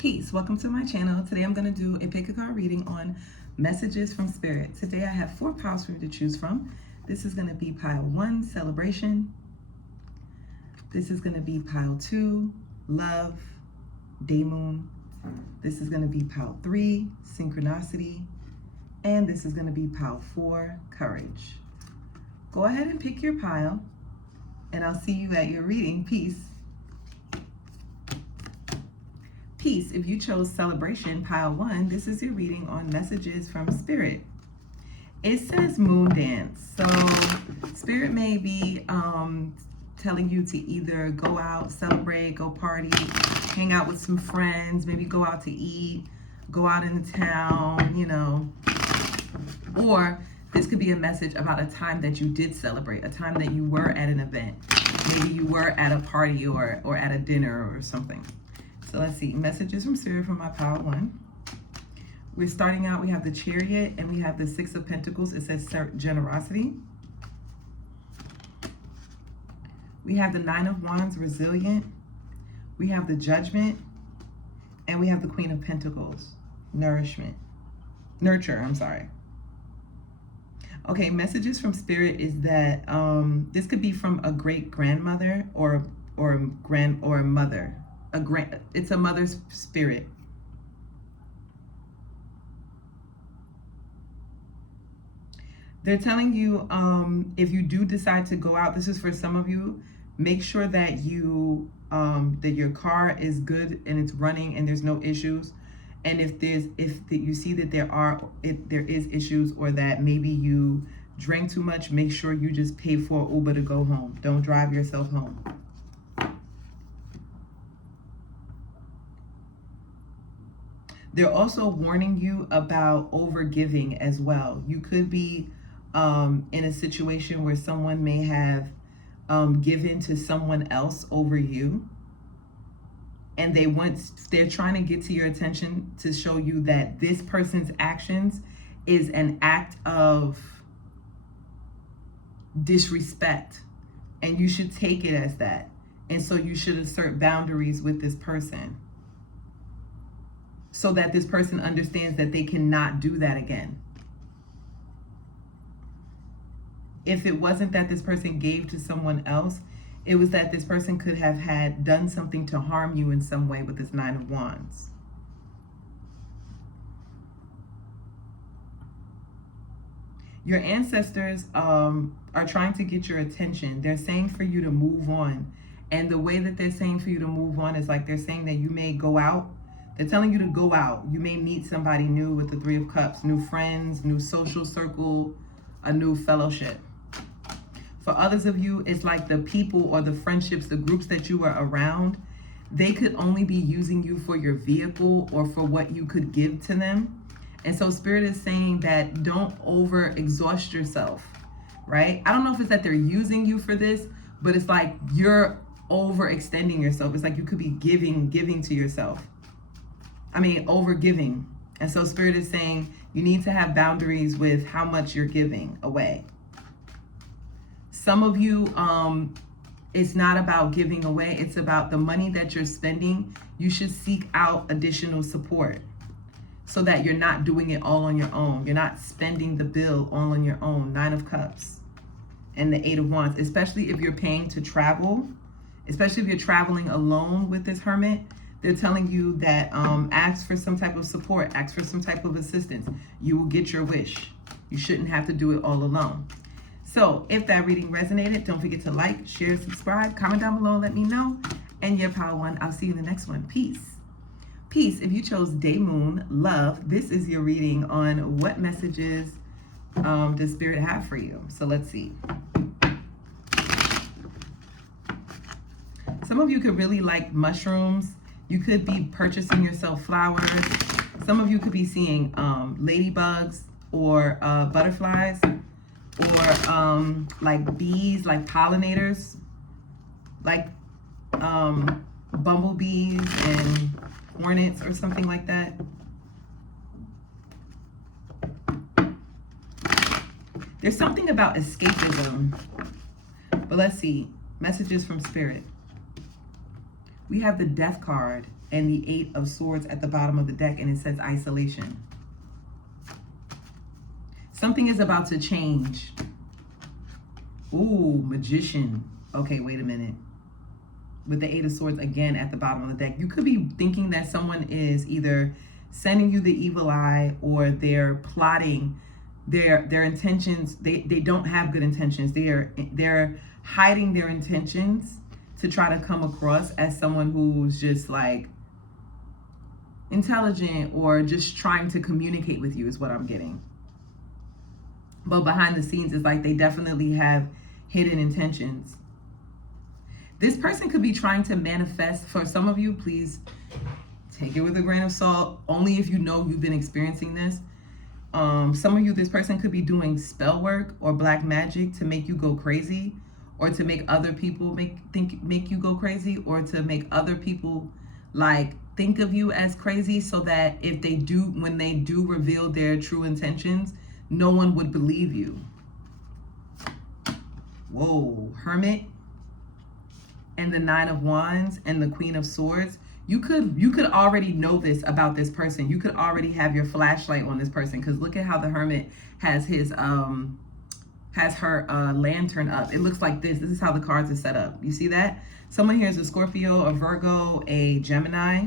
Peace, welcome to my channel. Today I'm going to do a pick a card reading on messages from spirit. Today I have 4 piles for you to choose from. This is going to be pile 1, celebration. This is going to be pile 2, love, day moon. This is going to be pile 3, synchronicity. And this is going to be pile 4, courage. Go ahead and pick your pile and I'll see you at your reading. Peace. Peace, if you chose celebration, pile 1, this is your reading on messages from spirit. It says moon dance. So spirit may be telling you to either go out, celebrate, go party, hang out with some friends, maybe go out to eat, go out in the town, you know. Or this could be a message about a time that you did celebrate, a time that you were at an event. Maybe you were at a party or at a dinner or something. So let's see, messages from spirit from my pile 1. We're starting out, we have the Chariot and we have the 6 of Pentacles. It says generosity. We have the 9 of Wands, resilient. We have the Judgment. And we have the Queen of Pentacles, nurture, I'm sorry. Okay, messages from spirit is that this could be from a great grandmother or a mother. It's a mother's spirit. They're telling you if you do decide to go out, this is for some of you, make sure that you that your car is good and it's running and there's no issues. And if you see that there is issues, or that maybe you drank too much, make sure you just pay for Uber to go home. Don't drive yourself home. They're also warning you about over-giving as well. You could be in a situation where someone may have given to someone else over you. And they're trying to get to your attention to show you that this person's actions is an act of disrespect. And you should take it as that. And so you should assert boundaries with this person, so that this person understands that they cannot do that again. If it wasn't that this person gave to someone else, it was that this person could have done something to harm you in some way with this 9 of Wands. Your ancestors are trying to get your attention. They're saying for you to move on. And the way that they're saying for you to move on is like they're saying that you may go out. They're telling you to go out. You may meet somebody new with the 3 of Cups, new friends, new social circle, a new fellowship. For others of you, it's like the people or the friendships, the groups that you are around, they could only be using you for your vehicle or for what you could give to them. And so Spirit is saying that don't over-exhaust yourself, right? I don't know if it's that they're using you for this, but it's like you're overextending yourself. It's like you could be giving to yourself. Over giving. And so Spirit is saying you need to have boundaries with how much you're giving away. Some of you, it's not about giving away. It's about the money that you're spending. You should seek out additional support so that you're not doing it all on your own. You're not spending the bill all on your own. 9 of Cups and the 8 of Wands, especially if you're paying to travel, especially if you're traveling alone with this Hermit. They're telling you that ask for some type of support, ask for some type of assistance. You will get your wish. You shouldn't have to do it all alone. So if that reading resonated, don't forget to like, share, subscribe, comment down below, let me know. And your pile 1, I'll see you in the next one. Peace. Peace, if you chose day moon, love, this is your reading on what messages does Spirit have for you. So let's see. Some of you could really like mushrooms. You could be purchasing yourself flowers. Some of you could be seeing ladybugs or butterflies, or like bees, like pollinators, like bumblebees and hornets or something like that. There's something about escapism. But let's see, messages from Spirit. We have the Death card. and the 8 of Swords at the bottom of the deck, and it says isolation. Something is about to change. Ooh, Magician. Okay, wait a minute. With the 8 of Swords again at the bottom of the deck, you could be thinking that someone is either sending you the evil eye, or they're plotting their intentions. They don't have good intentions. They're hiding their intentions to try to come across as someone who's just like intelligent, or just trying to communicate with you is what I'm getting. But behind the scenes, it's like they definitely have hidden intentions. This person could be trying to manifest. For some of you, please take it with a grain of salt, only if you know you've been experiencing this. Some of you, this person could be doing spell work or black magic to make you go crazy, or to make other people make you go crazy, or to make other people like think of you as crazy, so that if they do, when they do reveal their true intentions, no one would believe you. Whoa, Hermit and the 9 of Wands and the Queen of Swords. You could already know this about this person. You could already have your flashlight on this person, because look at how the Hermit has his has her lantern up. It looks like this. This is how the cards are set up. You see that? Someone here is a Scorpio, a Virgo, a Gemini.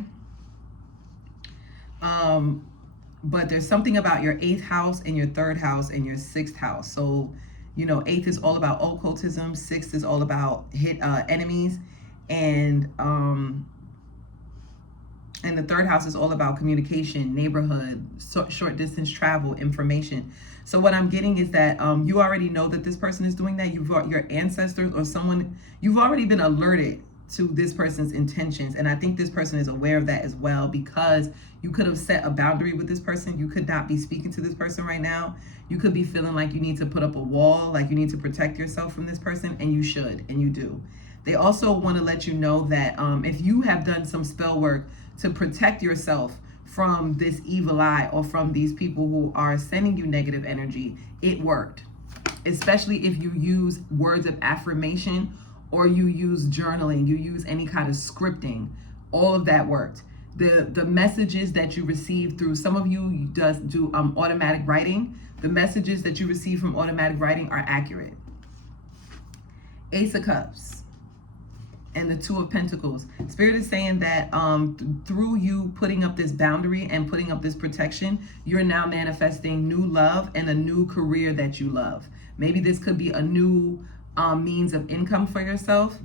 But there's something about your 8th house and your 3rd house and your 6th house. So, you know, 8th is all about occultism. 6th is all about enemies. And the 3rd house is all about communication, neighborhood, short distance travel, information. So what I'm getting is that you already know that this person is doing that. Your ancestors or someone, you've already been alerted to this person's intentions. And I think this person is aware of that as well, because you could have set a boundary with this person. You could not be speaking to this person right now. You could be feeling like you need to put up a wall, like you need to protect yourself from this person, and you should, and you do. They also want to let you know that if you have done some spell work to protect yourself from this evil eye, or from these people who are sending you negative energy, it worked. Especially if you use words of affirmation, or you use journaling, you use any kind of scripting, all of that worked. The messages that you receive through, some of you do automatic writing. The messages that you receive from automatic writing are accurate. Ace of Cups and the 2 of Pentacles. Spirit is saying that through you putting up this boundary and putting up this protection, you're now manifesting new love and a new career that you love. Maybe this could be a new means of income for yourself.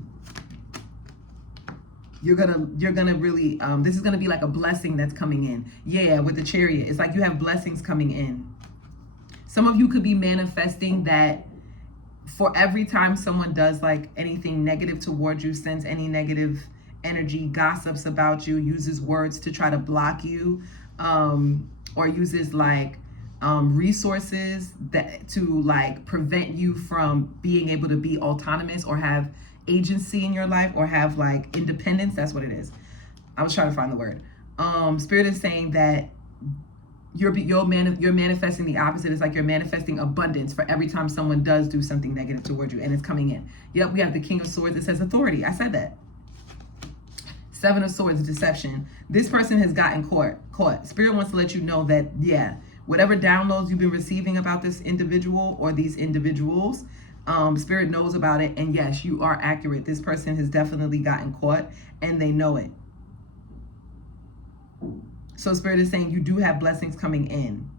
You're gonna really this is gonna be like a blessing that's coming in. Yeah, with the Chariot, it's like you have blessings coming in. Some of you could be manifesting that for every time someone does like anything negative towards you, sends any negative energy, gossips about you, uses words to try to block you, or uses like resources that to like prevent you from being able to be autonomous, or have agency in your life, or have like independence. That's what it is. I was trying to find the word. Spirit is saying that you're manifesting the opposite. It's like you're manifesting abundance for every time someone does do something negative towards you, and it's coming in. Yep, we have the King of Swords. It says authority. I said that. 7 of Swords, deception. This person has gotten caught. Spirit wants to let you know that, yeah, whatever downloads you've been receiving about this individual or these individuals, Spirit knows about it. And yes, you are accurate. This person has definitely gotten caught, and they know it. So Spirit is saying you do have blessings coming in.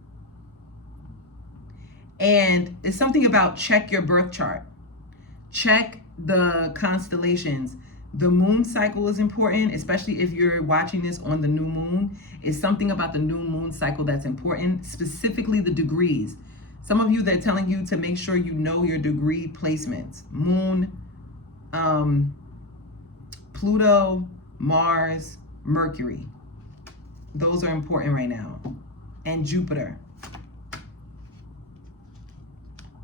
And it's something about check your birth chart. Check the constellations. The moon cycle is important, especially if you're watching this on the new moon. It's something about the new moon cycle that's important, specifically the degrees. Some of you, they're telling you to make sure you know your degree placements. Moon, Pluto, Mars, Mercury. Those are important right now. And Jupiter.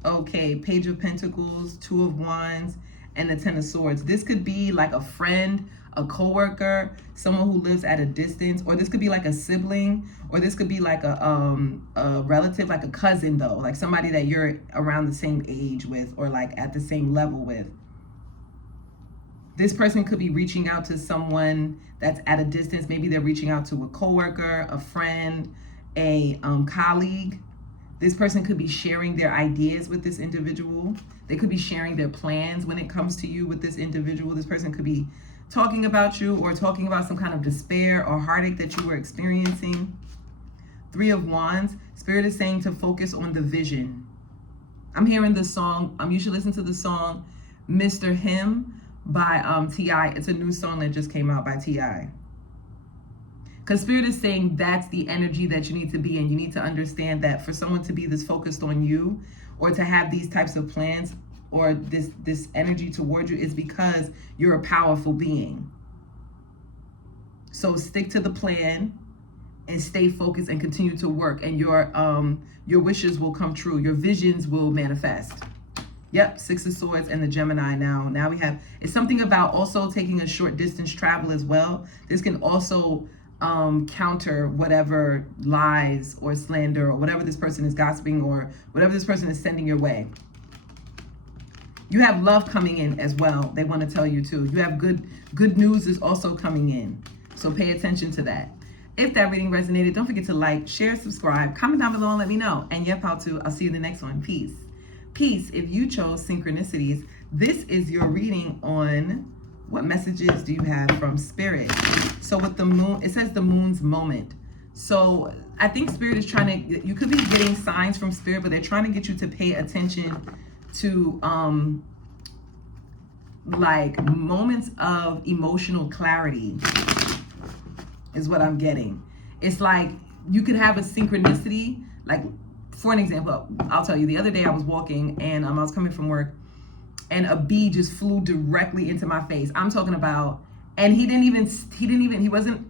Okay, Page of Pentacles, 2 of Wands, and the 10 of Swords. This could be like a friend, a coworker, someone who lives at a distance, or this could be like a sibling, or this could be like a relative, like a cousin though, like somebody that you're around the same age with, or like at the same level with. This person could be reaching out to someone that's at a distance. Maybe they're reaching out to a coworker, a friend, a colleague. This person could be sharing their ideas with this individual. They could be sharing their plans when it comes to you with this individual. This person could be talking about you or talking about some kind of despair or heartache that you were experiencing. 3 of Wands. Spirit is saying to focus on the vision. I'm hearing the song. You should listen to the song Mr. Him by T.I. It's a new song that just came out by T.I. Because Spirit is saying that's the energy that you need to be in. You need to understand that for someone to be this focused on you or to have these types of plans or this energy towards you is because you're a powerful being. So stick to the plan and stay focused and continue to work, and your wishes will come true. Your visions will manifest. Yep, 6 of Swords and the Gemini now. Now we have, it's something about also taking a short distance travel as well. This can also counter whatever lies or slander or whatever this person is gossiping or whatever this person is sending your way. You have love coming in as well. They want to tell you too. You have good news is also coming in. So pay attention to that. If that reading resonated, don't forget to like, share, subscribe, comment down below and let me know. And yep, how to. I'll see you in the next one. Peace. Peace. If you chose synchronicities, this is your reading on what messages do you have from Spirit. So with the moon, it says the moon's moment. So I think Spirit is trying to, you could be getting signs from Spirit, but they're trying to get you to pay attention to like moments of emotional clarity is what I'm getting. It's like you could have a synchronicity. Like for an example, I'll tell you, the other day I was walking and I was coming from work and a bee just flew directly into my face. I'm talking about, and he wasn't,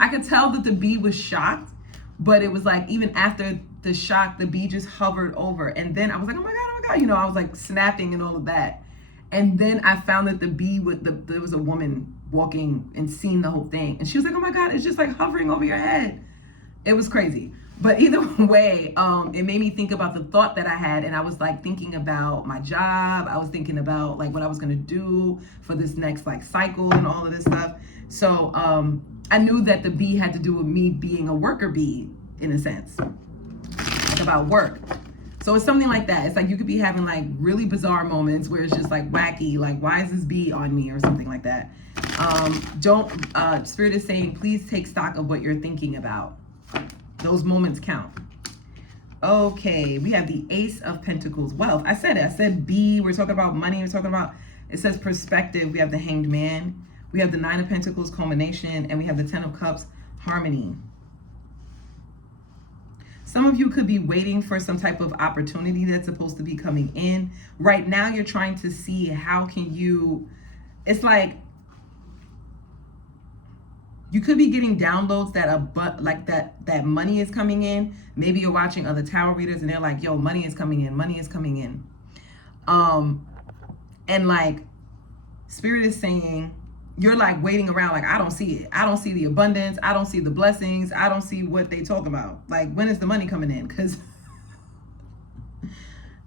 I could tell that the bee was shocked, but it was like, even after the shock, the bee just hovered over. And then I was like, oh my God, you know, I was like snapping and all of that. And then I found that the bee, there was a woman walking and seeing the whole thing. And she was like, oh my God, it's just like hovering over your head. It was crazy. But either way, it made me think about the thought that I had. And I was like thinking about my job. I was thinking about like what I was going to do for this next like cycle and all of this stuff. So I knew that the bee had to do with me being a worker bee in a sense, like about work. So it's something like that. It's like you could be having like really bizarre moments where it's just like wacky, like why is this bee on me or something like that. Spirit is saying, please take stock of what you're thinking about. Those moments count. Okay, we have the Ace of Pentacles, wealth. I said it. I said B. We're talking about money. We're talking about, it says perspective. We have the Hanged Man. We have the 9 of Pentacles, culmination. And we have the 10 of Cups, harmony. Some of you could be waiting for some type of opportunity that's supposed to be coming in. Right now, you're trying to see how can you, it's like, you could be getting downloads that money is coming in. Maybe you're watching other tarot readers and they're like, yo, money is coming in, money is coming in. And like Spirit is saying, you're like waiting around like, I don't see it. I don't see the abundance. I don't see the blessings. I don't see what they talk about. Like, when is the money coming in? Because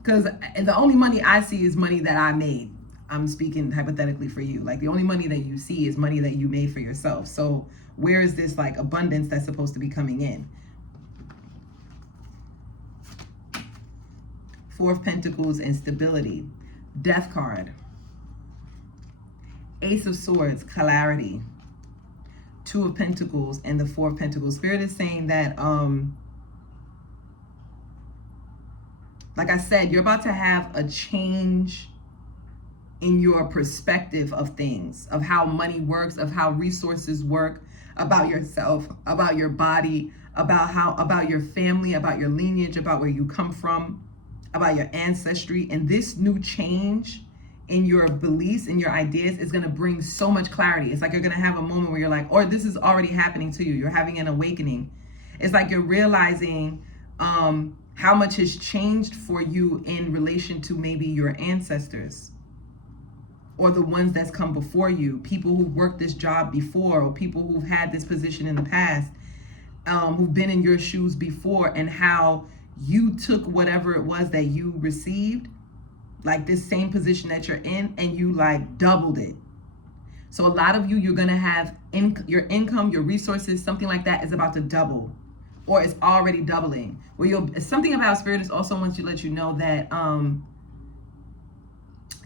the only money I see is money that I made. I'm speaking hypothetically for you. Like the only money that you see is money that you made for yourself. So where is this like abundance that's supposed to be coming in? 4 of Pentacles and stability. Death card. Ace of Swords, clarity. 2 of Pentacles and the 4 of Pentacles. Spirit is saying that, like I said, you're about to have a change in your perspective of things, of how money works, of how resources work, about yourself, about your body, about your family, about your lineage, about where you come from, about your ancestry. And this new change in your beliefs and your ideas is going to bring so much clarity. It's like you're going to have a moment where you're like, or this is already happening to you. You're having an awakening. It's like you're realizing how much has changed for you in relation to maybe your ancestors or the ones that's come before you, people who worked this job before, or people who've had this position in the past, who've been in your shoes before, and how you took whatever it was that you received, like this same position that you're in, and you like doubled it. So a lot of you, you're going to have your income, your resources, something like that is about to double, or it's already doubling. Well, something about Spirit is also wants to let you know that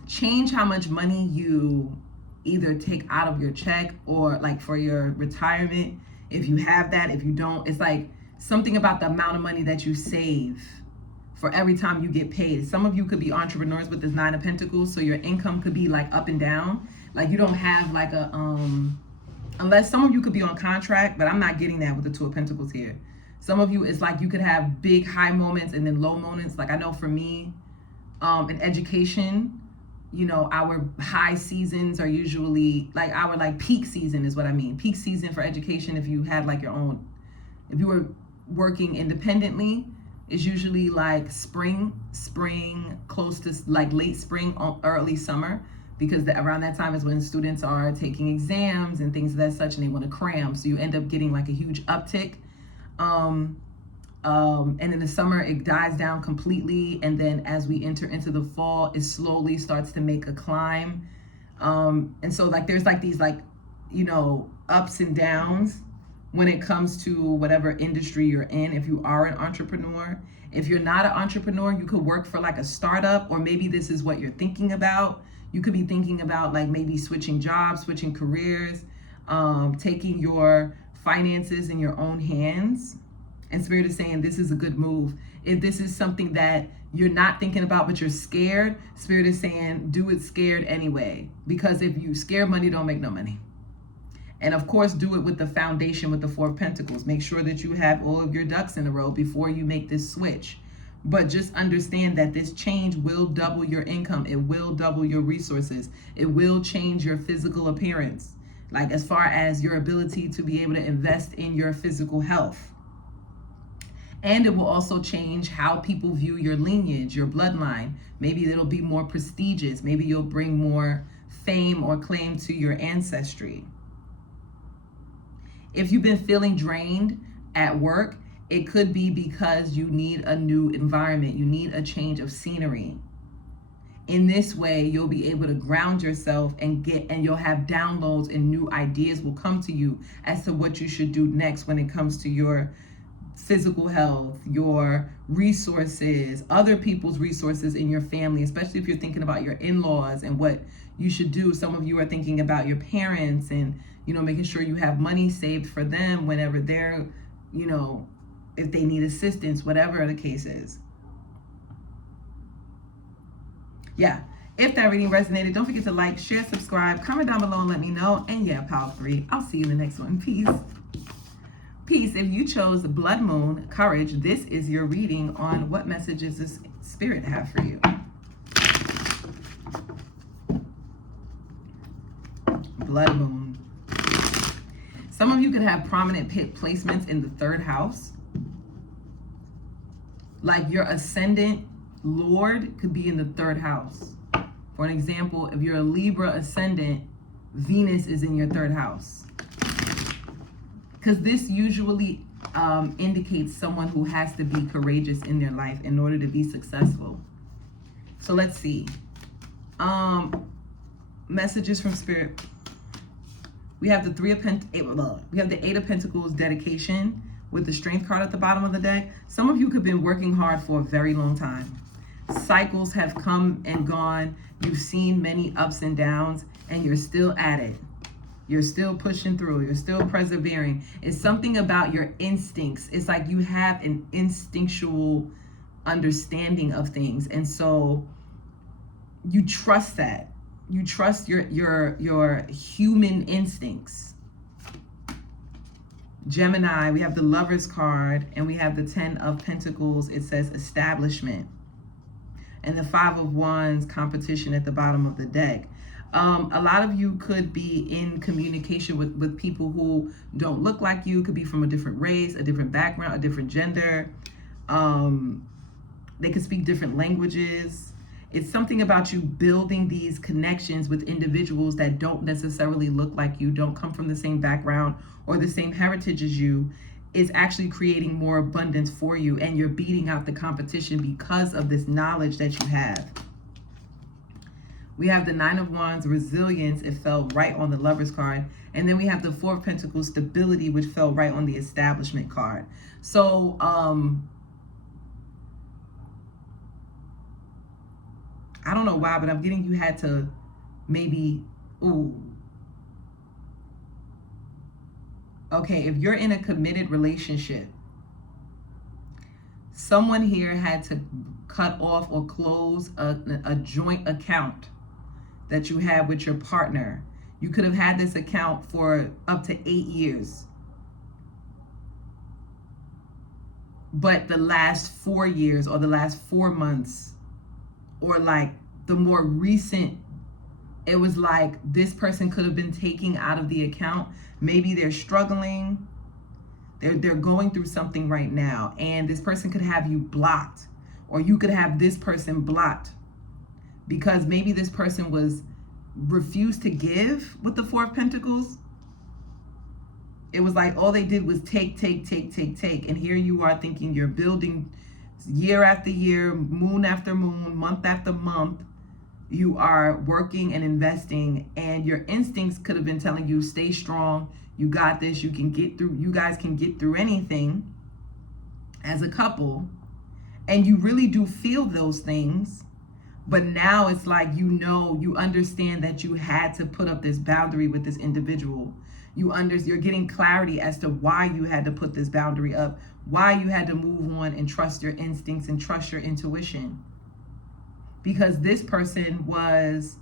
change how much money you either take out of your check or like for your retirement. If you have that, if you don't, it's like something about the amount of money that you save for every time you get paid. Some of you could be entrepreneurs with this 9 of Pentacles, so your income could be like up and down. Like you don't have like a, unless some of you could be on contract, but I'm not getting that with the 2 of Pentacles here. Some of you, it's like you could have big high moments and then low moments. Like I know for me, in education, you know, our high seasons are usually like our like peak season is what I mean. Peak season for education, if you had like your own, if you were working independently, is usually like spring, close to like late spring, early summer, because around that time is when students are taking exams and things of that such, and they want to cram. So you end up getting like a huge uptick. And in the summer, it dies down completely. And then as we enter into the fall, it slowly starts to make a climb. And so like, there's like these like, you know, ups and downs when it comes to whatever industry you're in. If you are an entrepreneur, if you're not an entrepreneur, you could work for like a startup, or maybe this is what you're thinking about. You could be thinking about like maybe switching jobs, switching careers, taking your finances in your own hands. And Spirit is saying this is a good move. If this is something that you're not thinking about, but you're scared, Spirit is saying do it scared anyway. Because if you scared, money don't make no money. And of course, do it with the foundation, with the 4 of Pentacles. Make sure that you have all of your ducks in a row before you make this switch. But just understand that this change will double your income. It will double your resources. It will change your physical appearance. Like as far as your ability to be able to invest in your physical health. And it will also change how people view your lineage, your bloodline. Maybe it'll be more prestigious. Maybe you'll bring more fame or claim to your ancestry. If you've been feeling drained at work, it could be because you need a new environment. You need a change of scenery. In this way, you'll be able to ground yourself and you'll have downloads and new ideas will come to you as to what you should do next when it comes to your physical health, your resources, other people's resources in your family, especially if you're thinking about your in-laws and what you should do. Some of you are thinking about your parents and, you know, making sure you have money saved for them whenever they're, you know, if they need assistance, whatever the case is. Yeah. If that reading resonated, don't forget to like, share, subscribe, comment down below and let me know. And yeah, Power 3. I'll see you in the next one. Peace. Peace. If you chose Blood Moon Courage, this is your reading on what messages does Spirit have for you. Blood Moon. Some of you could have prominent placements in the 3rd house. Like your ascendant Lord could be in the 3rd house. For an example, if you're a Libra ascendant, Venus is in your 3rd house. Because this usually indicates someone who has to be courageous in their life in order to be successful. So let's see. Messages from Spirit. We have the we have the 8 of Pentacles dedication with the Strength card at the bottom of the deck. Some of you could have been working hard for a very long time. Cycles have come and gone. You've seen many ups and downs, and you're still at it. You're still pushing through. You're still persevering. It's something about your instincts. It's like you have an instinctual understanding of things. And so you trust that. You trust your human instincts. Gemini, we have the Lovers card and we have the 10 of Pentacles. It says establishment. And the 5 of Wands, competition at the bottom of the deck. A lot of you could be in communication with people who don't look like you, could be from a different race, a different background, a different gender. They could speak different languages. It's something about you building these connections with individuals that don't necessarily look like you, don't come from the same background or the same heritage as you, is actually creating more abundance for you, and you're beating out the competition because of this knowledge that you have. We have the Nine of Wands, resilience. It fell right on the Lover's card. And then we have the Four of Pentacles, stability, which fell right on the Establishment card. So, I don't know why, but I'm getting you had to maybe, okay, if you're in a committed relationship, someone here had to cut off or close a joint account that you have with your partner. You could have had this account for up to 8 years. But the last 4 years or the last 4 months, or like the more recent, it was like this person could have been taking out of the account. Maybe they're struggling. They're going through something right now, and this person could have you blocked, or you could have this person blocked because maybe this person was refused to give with the Four of Pentacles. It was like all they did was take. And here you are thinking you're building year after year, moon after moon, month after month. You are working and investing, and your instincts could have been telling you, stay strong. You got this. You can get through. You guys can get through anything as a couple. And you really do feel those things. But now it's like, you understand that you had to put up this boundary with this individual. You're getting clarity as to why you had to put this boundary up, why you had to move on and trust your instincts and trust your intuition. Because this person was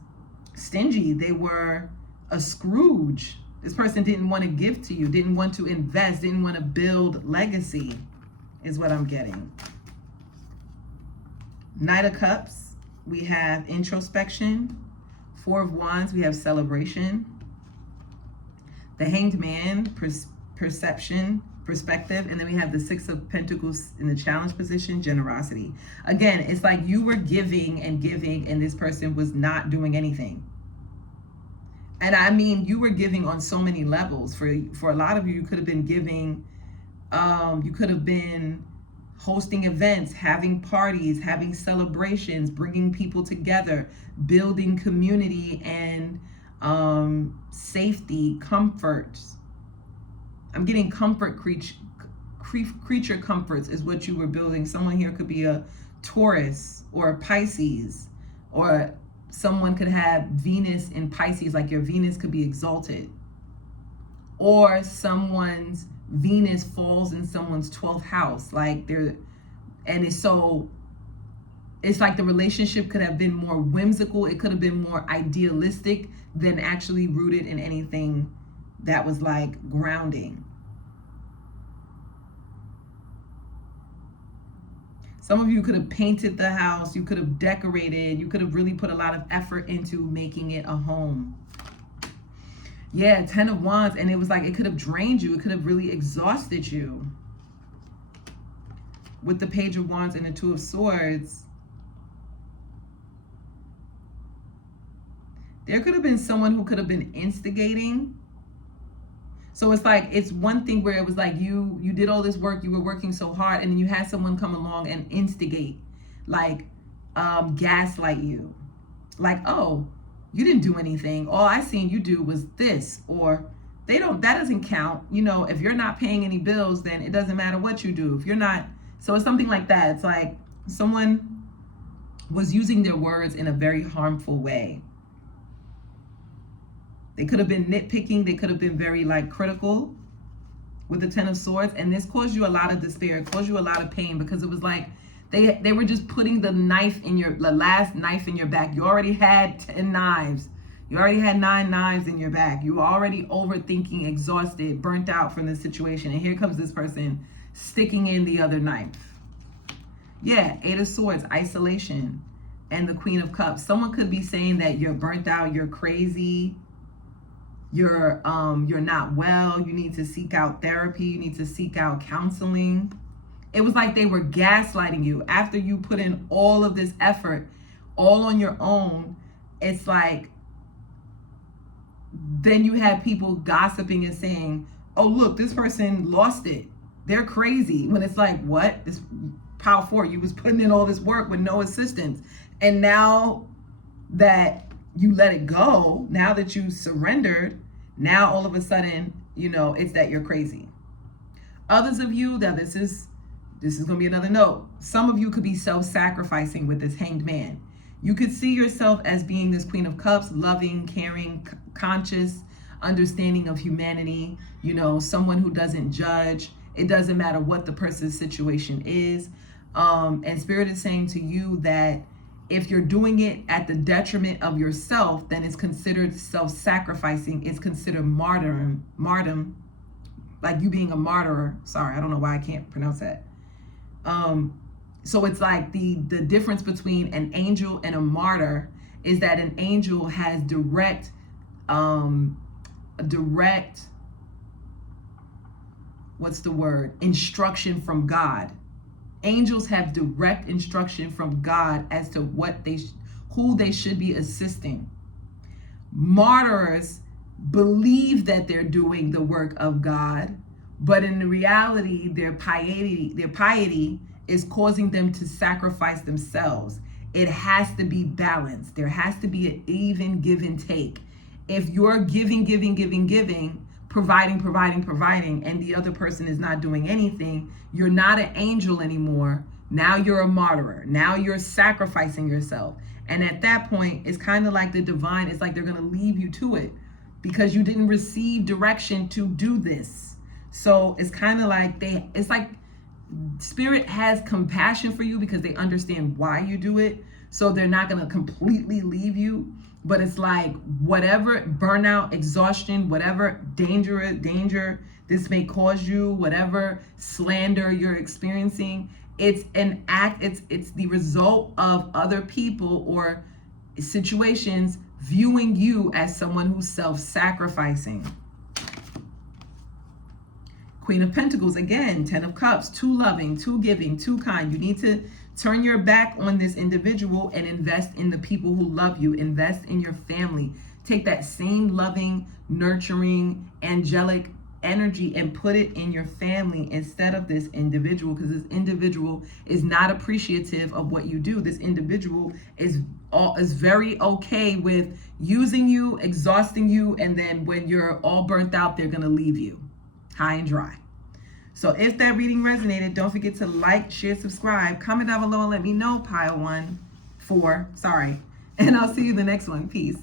stingy. They were a Scrooge. This person didn't want to give to you, didn't want to invest, didn't want to build legacy, is what I'm getting. Knight of Cups, we have introspection. Four of Wands, we have celebration. The Hanged Man, perception, perspective. And then we have the Six of Pentacles in the challenge position, generosity. Again, it's like you were giving, and this person was not doing anything. And I mean, you were giving on so many levels. For a lot of you, you could have been giving, you could have been hosting events, having parties, having celebrations, bringing people together, building community and safety, comfort. I'm getting comfort, creature comforts is what you were building. Someone here could be a Taurus or a Pisces, or someone could have Venus in Pisces, like your Venus could be exalted. Or someone's Venus falls in someone's 12th house. Like it's like the relationship could have been more whimsical. It could have been more idealistic than actually rooted in anything that was like grounding. Some of you could have painted the house, you could have decorated, you could have really put a lot of effort into making it a home. Yeah, Ten of Wands, and it was like it could have drained you, it could have really exhausted you. With the Page of Wands and the Two of Swords, there could have been someone who could have been instigating. So it's like, it's one thing where it was like you did all this work, you were working so hard, and then you had someone come along and instigate, like gaslight you. Like, oh, you didn't do anything. All I seen you do was this, or that doesn't count. You know, if you're not paying any bills, then it doesn't matter what you do. If you're not, so it's something like that. It's like someone was using their words in a very harmful way. They could have been nitpicking. They could have been very like critical with the Ten of Swords. And this caused you a lot of despair. It caused you a lot of pain, because it was like they were just putting the last knife in your back. You already had 10 knives. You already had 9 knives in your back. You were already overthinking, exhausted, burnt out from the situation. And here comes this person sticking in the other knife. Yeah, Eight of Swords, isolation, and the Queen of Cups. Someone could be saying that you're burnt out, you're crazy, you're not well, you need to seek out therapy, you need to seek out counseling. It was like they were gaslighting you after you put in all of this effort all on your own. It's like then you had people gossiping and saying, oh look, this person lost it, they're crazy, when it's like, what? This Power 4, you was putting in all this work with no assistance, and now that you let it go, now that you surrendered, now all of a sudden, you know, it's that you're crazy. Others of you, now this is going to be another note. Some of you could be self-sacrificing with this Hanged Man. You could see yourself as being this Queen of Cups, loving, caring, conscious, understanding of humanity, you know, someone who doesn't judge. It doesn't matter what the person's situation is. And Spirit is saying to you that if you're doing it at the detriment of yourself, then it's considered self-sacrificing. It's considered martyrdom, like you being a martyr. Sorry, I don't know why I can't pronounce that. So it's like the difference between an angel and a martyr is that an angel has direct instruction from God. Angels have direct instruction from God as to who they should be assisting. Martyrs believe that they're doing the work of God, but in reality, their piety is causing them to sacrifice themselves. It has to be balanced. There has to be an even give and take. If you're giving, providing, and the other person is not doing anything, you're not an angel anymore. Now you're a martyr. Now you're sacrificing yourself. And at that point, it's kind of like the divine, it's like they're going to leave you to it because you didn't receive direction to do this. So it's kind of like it's like Spirit has compassion for you because they understand why you do it. So they're not going to completely leave you. But it's like whatever burnout, exhaustion, whatever danger this may cause you, whatever slander you're experiencing, it's an act, it's the result of other people or situations viewing you as someone who's self-sacrificing. Queen of Pentacles, again, 10 of Cups, too loving, too giving, too kind. You need to turn your back on this individual and invest in the people who love you. Invest in your family. Take that same loving, nurturing, angelic energy and put it in your family instead of this individual, because this individual is not appreciative of what you do. This individual is very okay with using you, exhausting you, and then when you're all burnt out, they're going to leave you high and dry. So if that reading resonated, don't forget to like, share, subscribe, comment down below and let me know, pile 1, 4, sorry. And I'll see you in the next one. Peace.